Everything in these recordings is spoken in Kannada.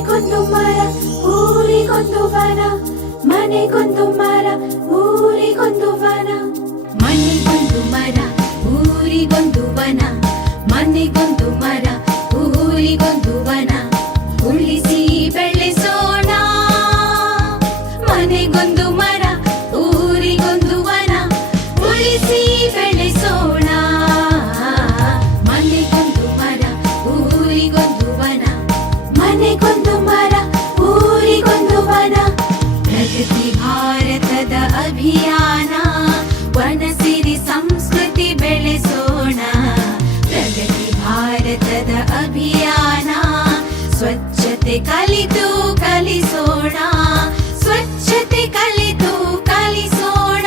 ಮನೆಗೊಂದು ಮರ ಊರಿಗೊಂದು ವನ, ಮನೆಗೊಂದು ಮರ ಊರಿಗೊಂದು ವನ. ಮನೆಗೊಂದು ಮರ ಊರಿಗೊಂದು ವನ, ಮನೆಗೊಂದು ಮರ ಊರಿಗೊಂದು ವನ. ಉಳಿಸಿ ಬೆಳೆಸೋಣ ಮನೆಗೊಂದು ಮರ ಊರಿಗೊಂದು ವನ, ಉಳಿಸಿ ಬೆಳೆಸೋಣ ಮನೆಗೊಂದು ಮರ ಊರಿಗೊಂದು ವನ, ಮನೆಗೊಂದು ಮರ ಊರಿಗೊಂದು ವನ. ಪ್ರಗತಿ ಭಾರತದ ಅಭಿಯಾನ, ವನ ಸಿರಿ ಸಂಸ್ಕೃತಿ ಬೆಳೆಸೋಣ. ಪ್ರಗತಿ ಭಾರತದ ಅಭಿಯಾನ, ಸ್ವಚ್ಛತೆ ಕಲಿತು ಕಲಿಸೋಣ, ಸ್ವಚ್ಛತೆ ಕಲಿತು ಕಲಿಸೋಣ,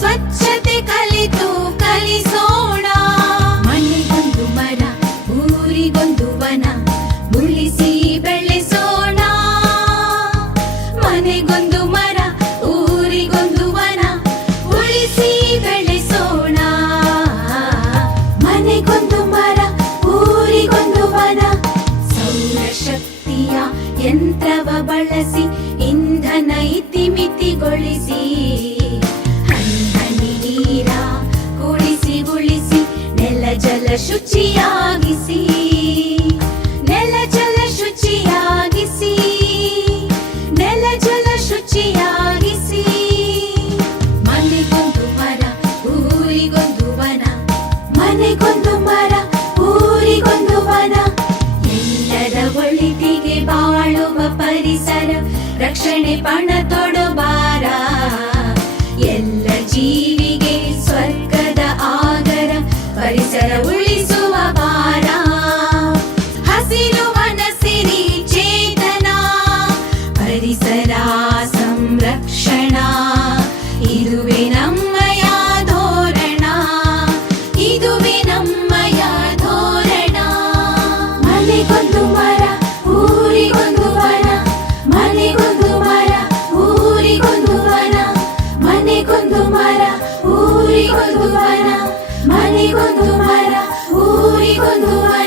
ಸ್ವಚ್ಛತೆ ಕಲಿತು ಕಲಿಸೋಣ. ಮನೆಗೊಂದು ಮರ ಊರಿಗೊಂದು ವನ, ಉಳಿಸಿ ಬೆಳೆಸೋಣ ಮನೆಗೊಂದು ಮರ ಊರಿಗೊಂದು ವನ, ಉಳಿಸಿ ಬೆಳೆಸೋಣ. ಮನೆಗೊಂದು ಮರ ಊರಿಗೊಂದು ವನ. ಸೌರಶಕ್ತಿಯ ಯಂತ್ರವ ಬಳಸಿ ಇಂಧನ ಇತಿಮಿತಿಗೊಳಿಸಿ, ಹನಿ ನೀರ ಉಳಿಸಿ ಉಳಿಸಿ ನೆಲ ಜಲ ಶುಚಿಯಾಗಿಸಿ, ನೆಲ ಜಲ ಶುಚಿಯಾಗಿಸಿ, ನೆಲ ಜಲ ಶುಚಿಯಾಗಿಸಿ. ಮನೆಗೊಂದು ಮರ ಊರಿಗೊಂದು ವನ, ಮನೆಗೊಂದು ಮರ ಊರಿಗೊಂದು ವನ. ಎಲ್ಲರ ಒಳಿತಿಗೆ ಬಾಳುವ ಪರಿಸರ ರಕ್ಷಣೆ ಪಣ ತೊಡಬಾರ. ಎಲ್ಲ ಜೀವಿಗೆ ಸ್ವರ್ಗದ ಆಗರ ಪರಿಸರ ಉಳಿಸುವ ಭಾರ. ಹಸಿರು ವನ ಸಿರಿ ಚೇತನ, ಪರಿಸರ ಸಂರಕ್ಷಣಾ, ಇದುವೇ ನಮ್ಮಯ ಧೋರಣ, ಇದುವೇ ನಮ್ಮಯ ಧೋರಣ. ಮನೆಗೊಂದು ಮರ ಊರಿಗೊಂದು ವನ, ಮನೆಗೊಂದು ಮರ ಊರಿಗೊಂದು ವನ, ಮನೆಗೊಂದು ಮರ ಊರಿಗೊಂದು ವನ, ಮನೆಗೊಂದು ಮರ ಊರಿಗೊಂದು ವನ.